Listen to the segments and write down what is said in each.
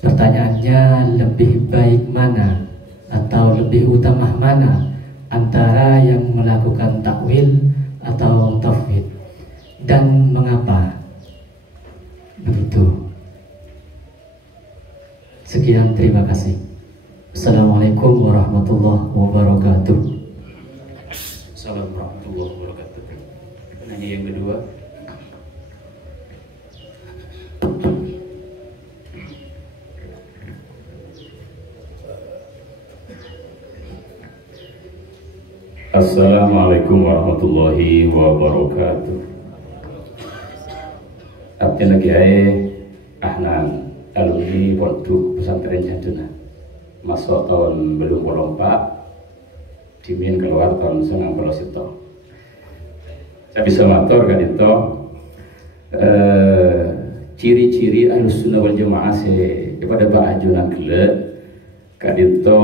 Pertanyaannya, lebih baik mana atau lebih utama mana antara yang melakukan takwil atau tafwid, dan mengapa begitu? Sekian, terima kasih. Assalamualaikum warahmatullahi wabarakatuh. Assalamualaikum warahmatullahi wabarakatuh. Penanya yang kedua. Assalamualaikum warahmatullahi wabarakatuh. Abdi lagi ahnan alumni Pondok Pesantren Jaduna. Masuk tahun belum berompak, dimin keluar tahun 90 itu. Saya bisa matur kan itu ciri-ciri Ahlus Sunnah wal Jamaah kepada Pak Ajunan gelek kan itu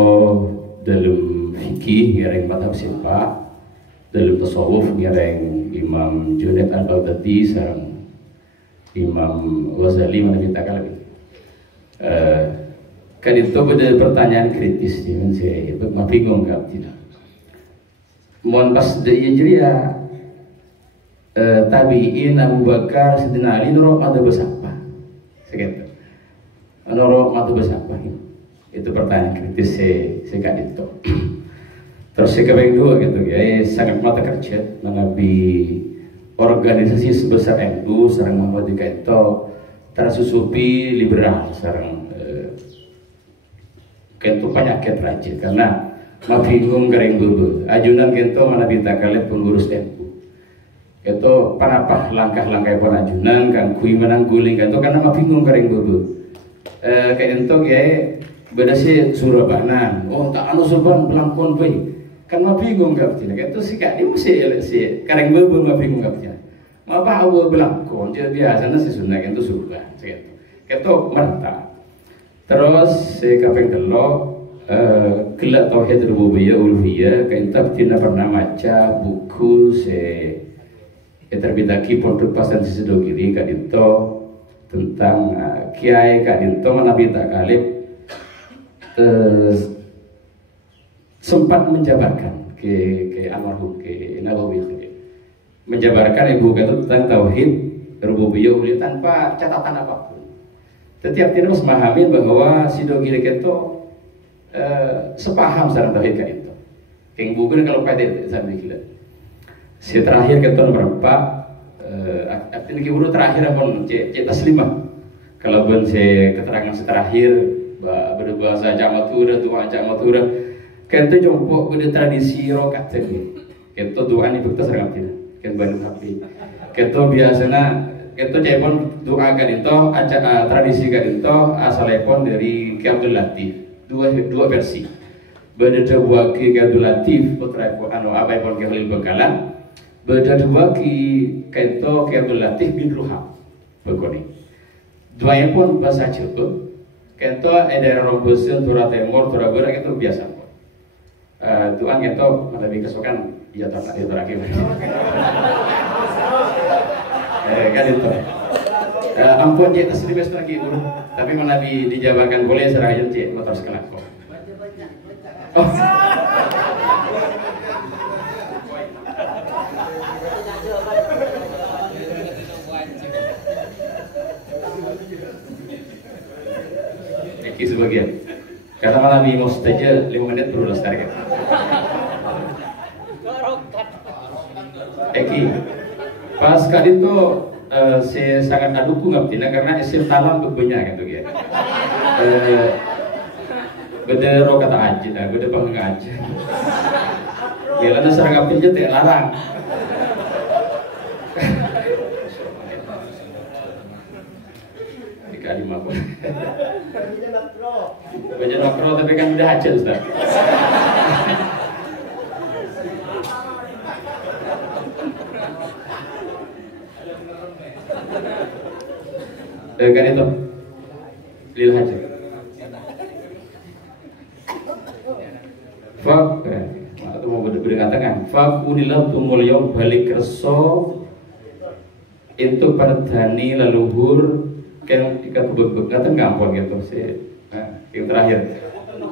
dalam fikih ngereng madhab siapa, dalam tasawuf ngereng Imam Junaid al-Baghdadi sareng Imam Ghazali mana kita kali. Kan itu ada pertanyaan kritis nih, saya bingung kan tidak. Mohon pas dia jadi ya tabiin Abu Bakar Sidina Ali nurut ada besapa, segitu. Nurut ada besapa itu pertanyaan kritis saya kan itu. Terus saya kebeng dua gitu ya, sangat mata kerja mengabi organisasi sebesar NU sareng Muhammadiyah itu tersusupi liberal sareng kento penyakit rajin karena mau bingung kering bebe ajunan kento mana bita kali pengurus NU kento panapah langkah-langkah pun ajunan kan kui menang guling kento karena mau bingung kering bebe kento ya beda sih Surabaya oh tak anu Surabaya belangkon bayi kan mau bingung gak betina kento sih kak dia mesti kering bebe mau bingung gak betina mau apa awal belangkon dia biasanya si Sunda kento Surabaya kento merta. Terus saya kapeng telo gelak tauhid rububiyah uluhiyah kita tidak pernah baca buku terbitaki Pondok Pesantren Sidogiri kadito tentang kiai kadito Nabi Takalib sempat menjabarkan ke almarhum ke Nawawi menjabarkan ibu kata tentang tauhid rububiyah uluhiyah tanpa catatan apapun. Setiap kita harus memahami bahwa Sidogiri itu sepaham sarang tauhid kan itu. Keng bukan kalau pada sampai gila. Si terakhir kita nomor 4 artinya kita terakhir apa cek taslimah. Kalau pun si keterangan terakhir berbahasa Jamatura doa Jamatura kita jompo pada tradisi rokat ini. Kita doa ini betul sarang tidak. Kita Bandung Hafi. Kita biasanya itu cepon doa kan itu acara tradisi kan itu asalnya dari Ki Abdul Latif dua versi beda dua Ki Abdul Latif putra anu apa pun Ki Khalil Bengkalan beda dua Ki Abdul Latif bin Ruham begini dua yang pun bahasa Jawa kento daerah Robosen Tura Timur Tura Barat itu biasa doa itu lebih kesukaan ya terakhir kan itu ampun cek taslim lagi bro tapi menabi dijabarkan boleh serahkan cek motor sekelah kok oh Eki sebagian kata Nabi mustajab 5 menit perlu lestarikan Eki pas kali itu saya sangat dukung abdina karena isim talam bebanyak gitu ya. Beda roh kata aja, beda pengen aja. Ya lalu serang abdina tidak larang. Di kali mah pun. Baca nokro tapi kan udah aja Ustaz. Kan itu lil hajat fak atau mau berkatakan fakunillah tumul yaum balik kerso itu perdani leluhur Kan ikat bebek ngaten gampang gitu sih. Nah, yang terakhir.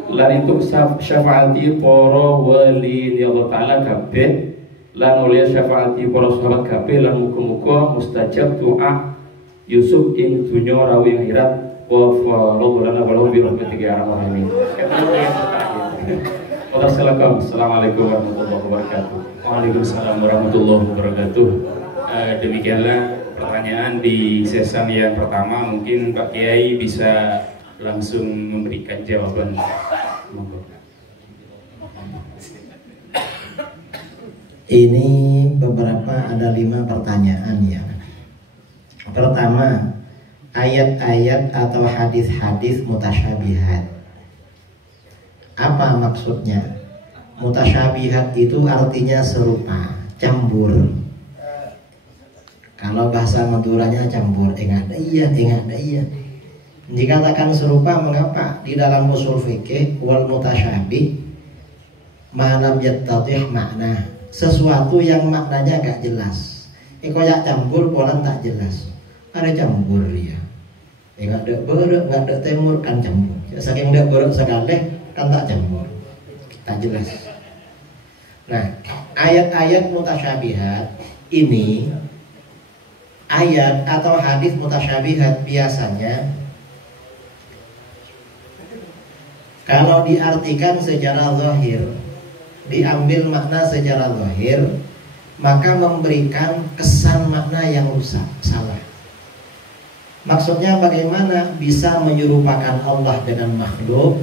Lan itu syafaati para wali Allah taala kabeh lan oleh syafaati para sahabat kabeh lan muga-muga mustajab doa Yusuf ing dunya rawi akhirat wa faradhu lana wa lahu bi rahmatika ya arhamar rahimin. Assalamualaikum warahmatullahi wabarakatuh. Waalaikumsalam warahmatullahi wabarakatuh. Demikianlah pertanyaan di season yang pertama. Mungkin Pak Kiai bisa langsung memberikan jawaban. Monggo. Ini beberapa ada 5 pertanyaan ya. Pertama, ayat-ayat atau hadis-hadis mutasyabihat. Apa maksudnya? Mutasyabihat itu artinya serupa, campur. Kalau bahasa Maduranya campur, enggak ada iya. Dikatakan serupa mengapa? Di dalam usul fikih wal mutasyabih ma'lam yattadih makna, sesuatu yang maknanya gak jelas. Koyak campur polan tak jelas. Ada campur ya. Enggak ada berek, enggak ada temur kan campur. Saking enggak berek sekali kan tak campur. Tak jelas. Nah, ayat-ayat mutasyabihat ini, ayat atau hadis mutasyabihat biasanya kalau diartikan secara zahir, diambil makna secara zahir, maka memberikan kesan makna yang rusak, salah. Maksudnya bagaimana? Bisa menyerupakan Allah dengan makhluk,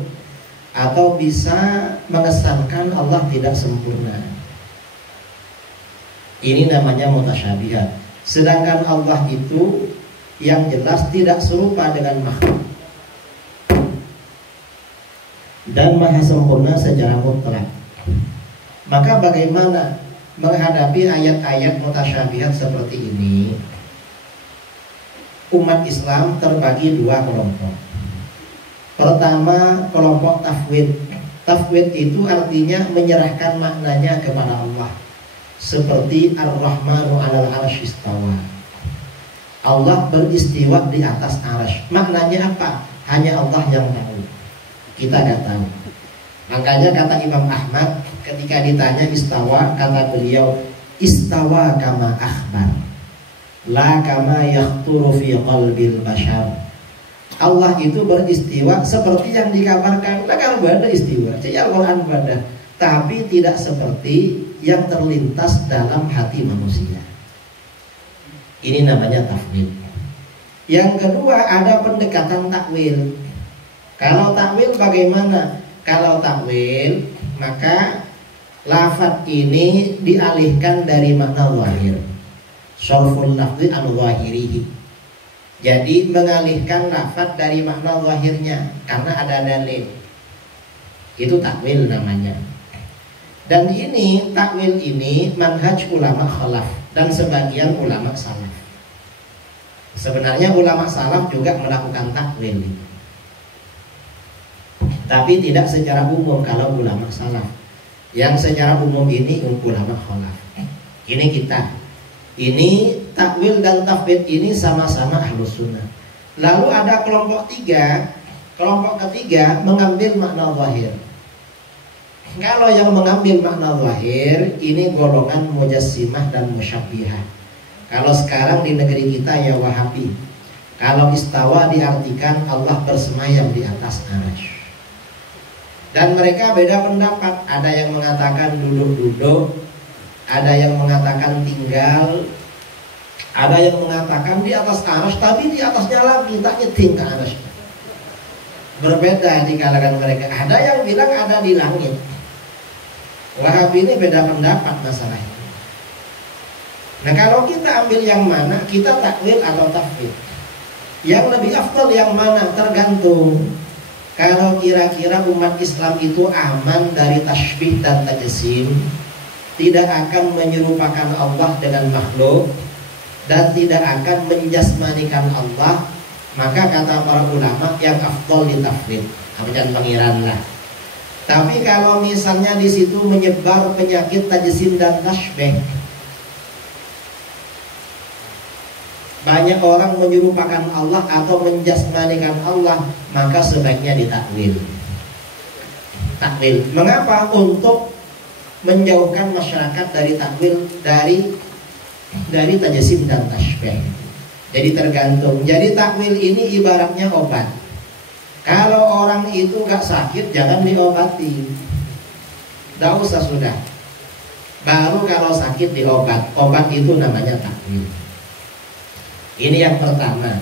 atau bisa mengesankan Allah tidak sempurna. Ini namanya mutasyabihat. Sedangkan Allah itu yang jelas tidak serupa dengan makhluk dan maha sempurna secara mutlak. Maka bagaimana menghadapi ayat-ayat mutasyabihat seperti ini? Umat Islam terbagi 2 kelompok. Pertama, kelompok tafwid. Tafwid itu artinya menyerahkan maknanya kepada Allah. Seperti Ar-Rahmanu 'alal 'arsy istawa. Allah beristiwa di atas arsy. Maknanya apa? Hanya Allah yang tahu. Kita nggak tahu. Makanya kata Imam Ahmad ketika ditanya istawa, kata beliau istawa kama akhbar, la kama yakhturu fi qalbil bashar. Allah itu beristiwa seperti yang dikabarkan. Lah kan ada istiwa, jadi Al-Qur'an ada, tapi tidak seperti yang terlintas dalam hati manusia. Ini namanya tafwid. Yang kedua ada pendekatan takwil. Kalau takwil bagaimana? Kalau takwil maka lafadz ini dialihkan dari makna zahir. Syarful lafzi an zahirihi. Jadi mengalihkan lafadz dari makna zahirnya karena ada dalil. Itu takwil namanya. Dan ini takwil ini manhaj ulama khalaf dan sebagian ulama salaf. Sebenarnya ulama salaf juga melakukan takwil, tapi tidak secara umum kalau ulama salaf. Yang secara umum ini ulama khalaf. Ini kita. Ini takwil dan tafwid ini sama-sama ahlus sunnah. Lalu ada kelompok 3. Kelompok ketiga mengambil makna zahir. Kalau yang mengambil makna zahir ini golongan mujassimah dan musyabbihah. Kalau sekarang di negeri kita ya Wahabi. Kalau istawa diartikan Allah bersemayam di atas arsy. Dan mereka beda pendapat. Ada yang mengatakan duduk-duduk, ada yang mengatakan tinggal, ada yang mengatakan di atas arsy, tapi di atasnya lagi tak nyeting ke arsy. Berbeda di kalangan mereka. Ada yang bilang ada di langit. Wahabi ini beda pendapat masalah itu. Nah kalau kita ambil yang mana, kita takwil atau tafwid? Yang lebih afdal yang mana? Tergantung. Kalau kira-kira umat Islam itu aman dari tasybih dan tajsim, tidak akan menyerupakan Allah dengan makhluk, dan tidak akan menjasmanikan Allah, maka kata para ulama yang afdal di tafwid, jangan pengiran lah. Tapi kalau misalnya di situ menyebar penyakit tajsim dan tasybih, banyak orang menyerupakan Allah atau menjasmanikan Allah, maka sebaiknya ditakwil. Takwil. Mengapa? Untuk menjauhkan masyarakat dari takwil, dari tajasim dan tasybih. Jadi tergantung. Jadi takwil ini ibaratnya obat. Kalau orang itu gak sakit, jangan diobati. Gak usah sudah. Baru kalau sakit diobat. Obat itu namanya takwil. Ini yang pertama.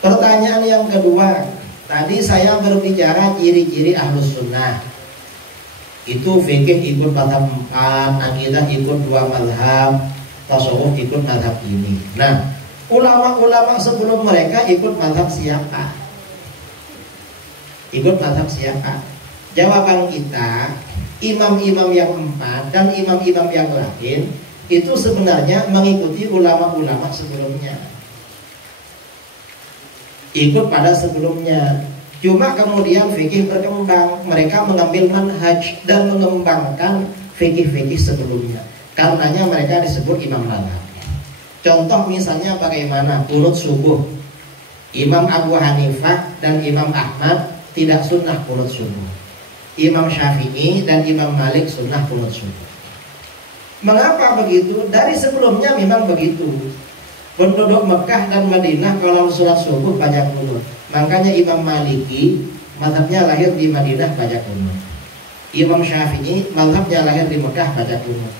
Pertanyaan yang kedua. Tadi saya berbicara ciri-ciri ahlus sunnah. Itu fikih ikut mazhab 4, akidah ikut 2 mazhab, tasawuf ikut mazhab ini. Nah, ulama-ulama sebelum mereka ikut mazhab siapa? Ikut mazhab siapa? Jawaban kita, imam-imam yang 4 dan imam-imam yang lain itu sebenarnya mengikuti ulama-ulama sebelumnya. Ikut pada sebelumnya. Cuma kemudian fikih berkembang, mereka mengambil manhaj dan mengembangkan fikih-fikih sebelumnya. Karenanya mereka disebut imam mazhab. Contoh misalnya bagaimana qunut subuh. Imam Abu Hanifah dan Imam Ahmad tidak sunnah qunut subuh. Imam Syafi'i dan Imam Malik sunnah qunut subuh. Mengapa begitu? Dari sebelumnya memang begitu. Penduduk Mekah dan Madinah kalau sholat subuh baca qunut. Makanya Imam Maliki mazhabnya lahir di Madinah baca qunut. Imam Syafi'i mazhabnya lahir di Mekah baca qunut.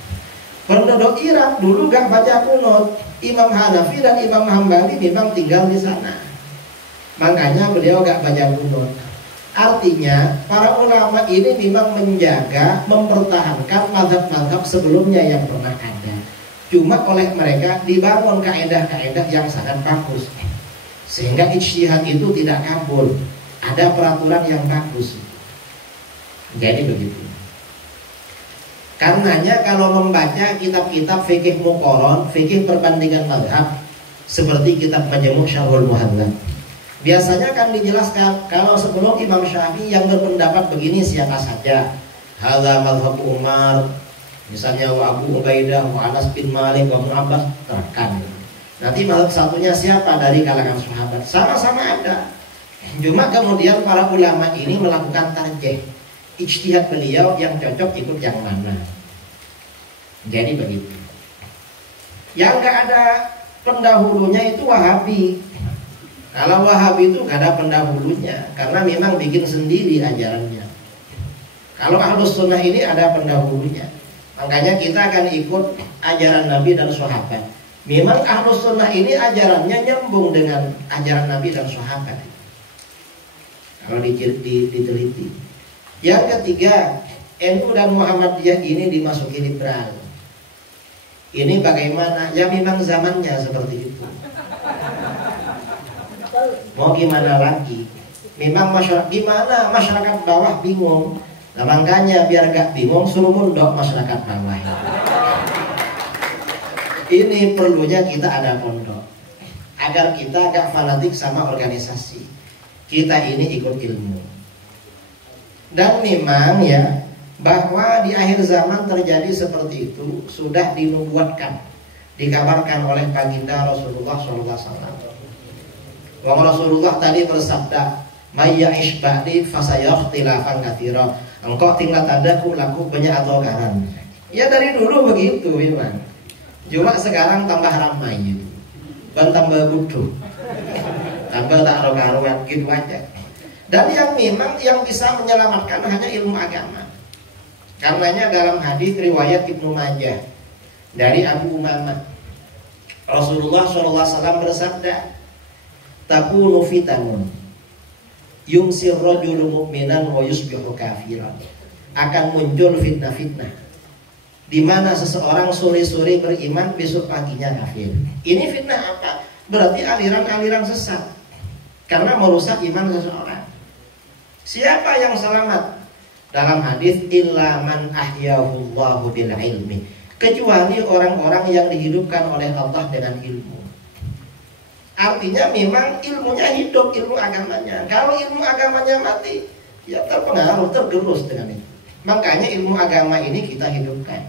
Penduduk Irak dulu gak baca qunut. Imam Hanafi dan Imam Hambali memang tinggal di sana. Makanya beliau gak baca qunut. Artinya para ulama ini memang menjaga, mempertahankan mazhab-mazhab sebelumnya yang pernah ada. Cuma oleh mereka dibangun kaedah-kaedah yang sangat bagus, sehingga ijtihad itu tidak kabul. Ada peraturan yang bagus. Jadi begitu. Karenanya kalau membaca kitab-kitab fikih muqaran, fikih perbandingan mazhab, seperti kitab Majmu' Syarhul Muhadzab, biasanya kan dijelaskan kalau sebelum Imam Syafi'i yang berpendapat begini siapa saja. Hadza mazhab Umar, misalnya wa Abu Ubaidah, wa Anas bin Malik, wa Ibnu Abbas, terangkan. Nanti mazhab satunya siapa dari kalangan sahabat, sama-sama ada. Cuma kemudian para ulama ini melakukan tarjih, ijtihad beliau yang cocok ikut yang mana. Jadi begitu. Yang gak ada pendahulunya itu Wahabi. Kalau Wahabi itu gak ada pendahulunya, karena memang bikin sendiri ajarannya. Kalau Ahlus Sunnah ini ada pendahulunya. Makanya kita akan ikut ajaran Nabi dan sahabat. Memang Ahlus Sunnah ini ajarannya nyambung dengan ajaran Nabi dan sahabat. Kalau diteliti. Yang ketiga, NU dan Muhammadiyah ini dimasuki liberal. Ini bagaimana? Ya memang zamannya seperti itu. Mau gimana lagi? Memang masyarakat bawah bingung. Nah makanya biar gak bingung suruh mundok masyarakat bawah. Ini perlunya kita ada pondok, agar kita gak fanatik sama organisasi. Kita ini ikut ilmu. Dan memang ya, bahwa di akhir zaman terjadi seperti itu sudah dinubuatkan, dikabarkan oleh baginda Rasulullah SAW. Wong Rasulullah tadi bersabda, "May ya'ish ba'di fasayakhtilafan katsira." Engkau tinggal tadaku laku banyak atau karan. Ya dari dulu begitu memang. Cuma sekarang tambah ramai gitu. Dan tambah bodoh. Tambah tak karuan gitu aja. Dan yang memang yang bisa menyelamatkan hanya ilmu agama. Karenanya dalam hadis riwayat Ibnu Majah dari Abu Umamah, Rasulullah SAW bersabda, "Takunu fitanun yumsir rajulu mu'minan wa yusbihu kafiran." Akan muncul fitnah-fitnah di mana seseorang sore-sore beriman, besok paginya kafir. Ini fitnah apa? Berarti aliran-aliran sesat, karena merusak iman seseorang. Siapa yang selamat? Dalam hadis, illa man ahyahullahu bil ilmi, kecuali orang-orang yang dihidupkan oleh Allah dengan ilmu. Artinya memang ilmunya hidup, ilmu agamanya. Kalau ilmu agamanya mati, ya terpengaruh, tergerus dengan itu. Makanya ilmu agama ini kita hidupkan.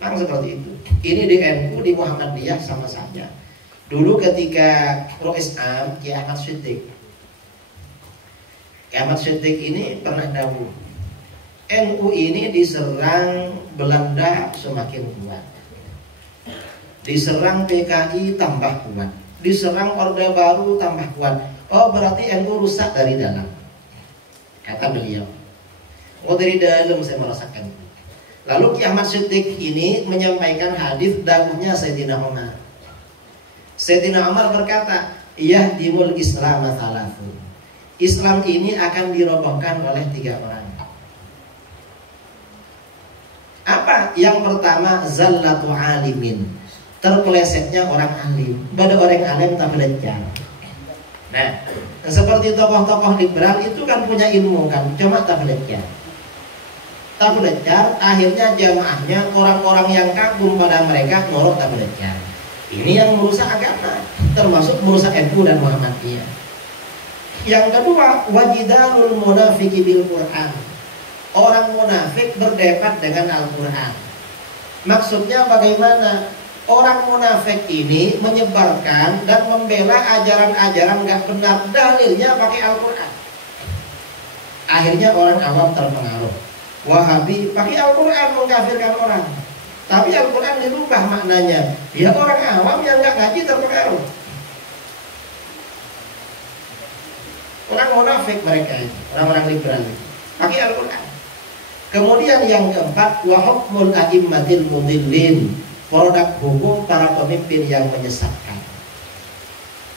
Memang seperti itu. Ini di NU, di Muhammadiyah sama saja. Dulu ketika Rois Am, Kiai Ahmad Siddiq. Kiai Ahmad Siddiq ini pernah dahulu, NU ini diserang Belanda semakin kuat, diserang PKI tambah kuat, diserang Orde Baru tambah kuat. Oh, berarti NU rusak dari dalam, kata beliau. Oh, dari dalam saya merasakan. Lalu Kiai Ahmad Siddiq ini menyampaikan hadis dakwahnya Sayyidina Umar. Sayyidina Umar berkata, "Yahdimul Islam thalathu." Islam ini akan dirobohkan oleh 3 orang. Apa? Yang pertama, zallatu alimin, terpelesetnya orang alim. Pada orang alim tak belajar. Nah, seperti tokoh-tokoh liberal itu kan punya ilmu kan, cuma tak belajar. Tak belajar, akhirnya jamaahnya orang-orang yang kagum pada mereka nurut tak belajar. Ini yang merusak agama, termasuk merusak NU dan Muhammadiyah. Yang kedua, wajidalul munafiki bil Quran. Orang munafik berdebat dengan Al-Quran. Maksudnya bagaimana? Orang munafik ini menyebarkan dan membela ajaran-ajaran gak benar, dalilnya pakai Al-Quran. Akhirnya orang awam terpengaruh. Wahabi pakai Al-Quran mengkafirkan orang, tapi Al-Quran dirubah maknanya. Dia orang awam yang gak ngaji terpengaruh. Orang munafik mereka itu, orang-orang liberal itu, pakai Al-Quran. Kemudian yang keempat, wa hukmul a'immatil mudillin, produk hukum para pemimpin yang menyesatkan.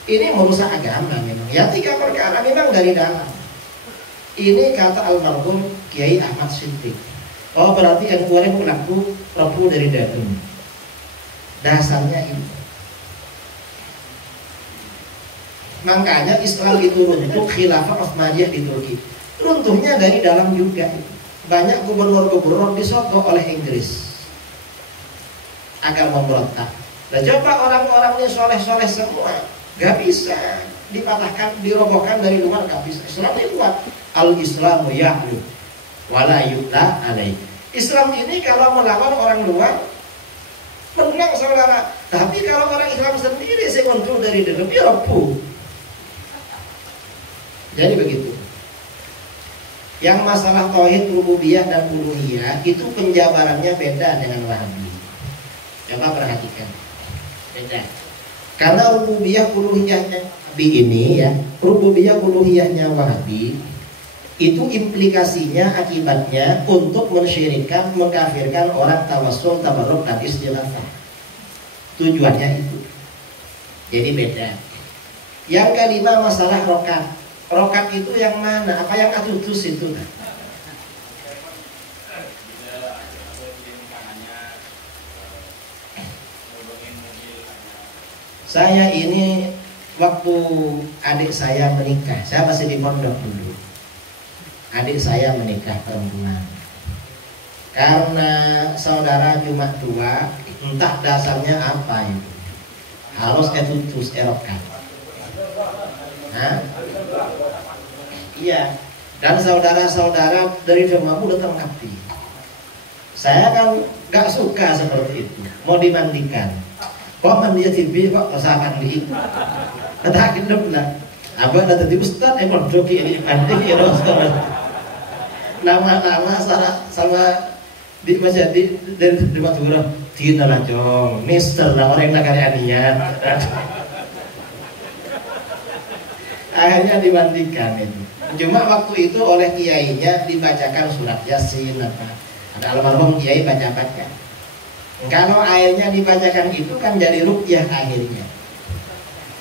Ini merusak agama memang. Ya 3 perkara memang dari dalam. Ini kata almarhum Kiai Ahmad Siddiq. Oh, berarti NU mengaku rapuh dari dalam. Dasarnya ini. Makanya Islam itu runtuh, khilafah Utsmaniyah di Turki. Runtuhnya dari dalam juga. Banyak gubernur-gubernur disogok oleh Inggris agar memberontak. Dan coba orang-orangnya soleh-soleh semua, gak bisa dipatahkan, dirobohkan dari luar, gak bisa. Islam itu kuat. Al-Islamu ya'lu wala yu'la alaih. Islam ini kalau melawan orang luar menang saudara. Tapi kalau orang Islam sendiri sekontrol dari dalam, dia rapuh. Jadi begitu. Yang masalah tauhid rububiyah dan uluhiyah itu penjabarannya beda dengan Wahabi. Coba perhatikan, beda. Karena rububiyah uluhiyahnya Wahabi ini ya, rububiyah uluhiyahnya Wahabi itu implikasinya, akibatnya untuk mensyirikkan, mengkafirkan orang tawassul, tabarruk dan istighatsah. Tujuannya itu. Jadi beda. Yang kelima masalah rokat. Rokat itu yang mana? Apa yang atutus itu? Saya ini waktu adik saya menikah, saya masih di pondok dulu. Adik saya menikah perempuan. Karena saudara cuma 2, entah dasarnya apa itu, harus atutus rokat. Nah, iya. Dan saudara-saudara dari rumahku datang kapi. Saya kan gak suka seperti itu. Mau dimandikan, kok mandi TV kok kesakan di. Kata gendem lah. Abah datang di Ustaz, emang joki ini mandi ya Ustaz. Nama-nama sama di masjid di Madura. Tina lah jong, Mister lah orang yang nakari anian. Akhirnya dimandikan itu. Cuma waktu itu oleh kiainya dibacakan surat Yasin apa. Ada almarhum kiai baca-baca. Kalau airnya dibacakan itu kan jadi ruqyah akhirnya.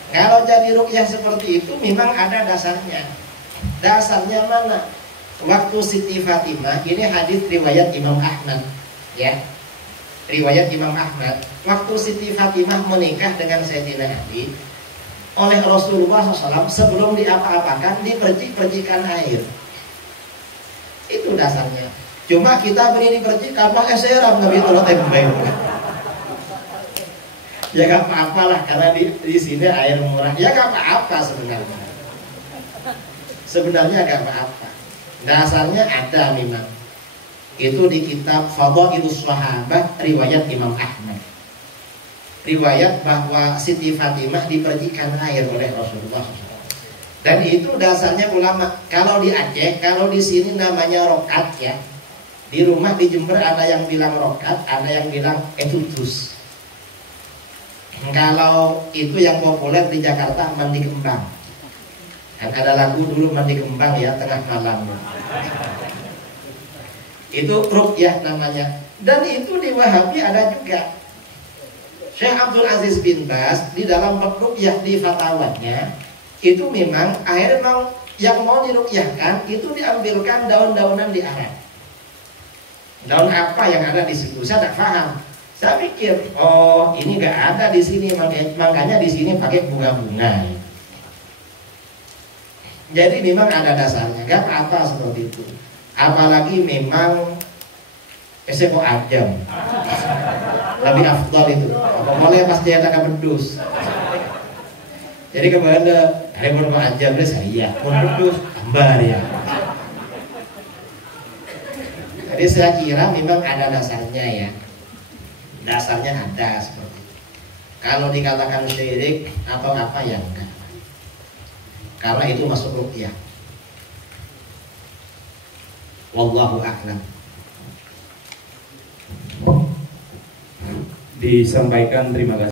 Kalau jadi ruqyah seperti itu memang ada dasarnya. Dasarnya mana? Waktu Siti Fatimah, ini hadis riwayat Imam Ahmad, ya. Riwayat Imam Ahmad. Waktu Siti Fatimah menikah dengan Sayyidina Ali, oleh Rasulullah SAW sebelum diapa-apakan dipercik-percikan air. Itu dasarnya. Cuma kita beri dipercikan pakai seram tapi kalau tempe. Ya gak apa-apa lah karena di sini air murah. Ya gak apa-apa sebenarnya. Sebenarnya gak apa-apa. Dasarnya ada memang. Itu di kitab Fadailus Sahabah riwayat Imam Ahmad. Riwayat bahwa Siti Fatimah dipercikan air oleh Rasulullah. Dan itu dasarnya ulama. Kalau di Aceh, kalau di sini namanya rokat ya. Di rumah di Jember ada yang bilang rokat, ada yang bilang etutus. Kalau itu yang populer di Jakarta mandi kembang. Dan ada lagu dulu mandi kembang ya tengah malam. Itu ruqyah namanya. Dan itu di Wahabi ada juga. Syekh Abdul Aziz bin Baz di dalam ruqyah di fatwanya itu memang akhirnya yang mau diruqyahkan itu diambilkan daun-daunan di Arab. Daun apa yang ada di situ? Saya tidak paham. Saya pikir, oh ini nggak ada di sini, makanya di sini pakai bunga-bunga. Jadi memang ada dasarnya, kan apa seperti itu. Apalagi memang kok ajam, lebih afdal itu. Boleh pasti ada kebedus. Jadi kepada ada mau ajam deh saya, mau bedus gambar ya. Jadi saya kira memang ada dasarnya ya. Dasarnya ada seperti itu. Kalau dikatakan syirik atau apa ya enggak. Karena itu masuk ruqyah. Wallahu a'lam. Disampaikan terima kasih.